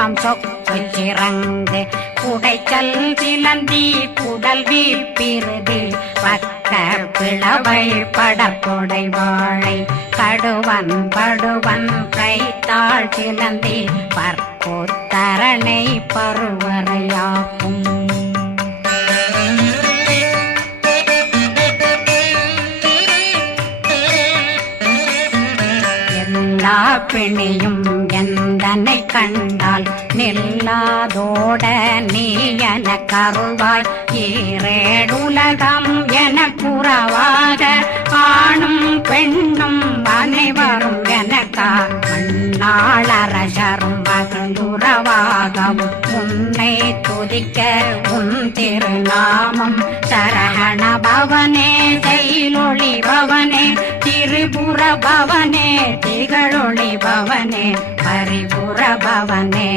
கண்மம் சொக்கு சிறங்கு குடைச்சல் சிலந்தி குடல் வீப்பிருதி பக்க பிளவை படற்கொடை வாழை கடுவன் படுவன் கைத்தாள் சிலந்தி பற்போத்தரணை பருவரையாக்கும் பிணியும் எந்தனை கண்டால் நில்லாதோட நீ என கருள்வாய் ஈரேடுலகம் என புறவாக ஆணும் பெண்ணும் அனைவரும் எனக்கா மண்ணாளரசரும் மகிழ்ந்துறவாகவும் உன்னை துதிக்க உன் திருநாமம் சரகண பவனே செயலொளி பவனே திரிபுர பவனே திகழொளி பவனே பரிபுர பவனே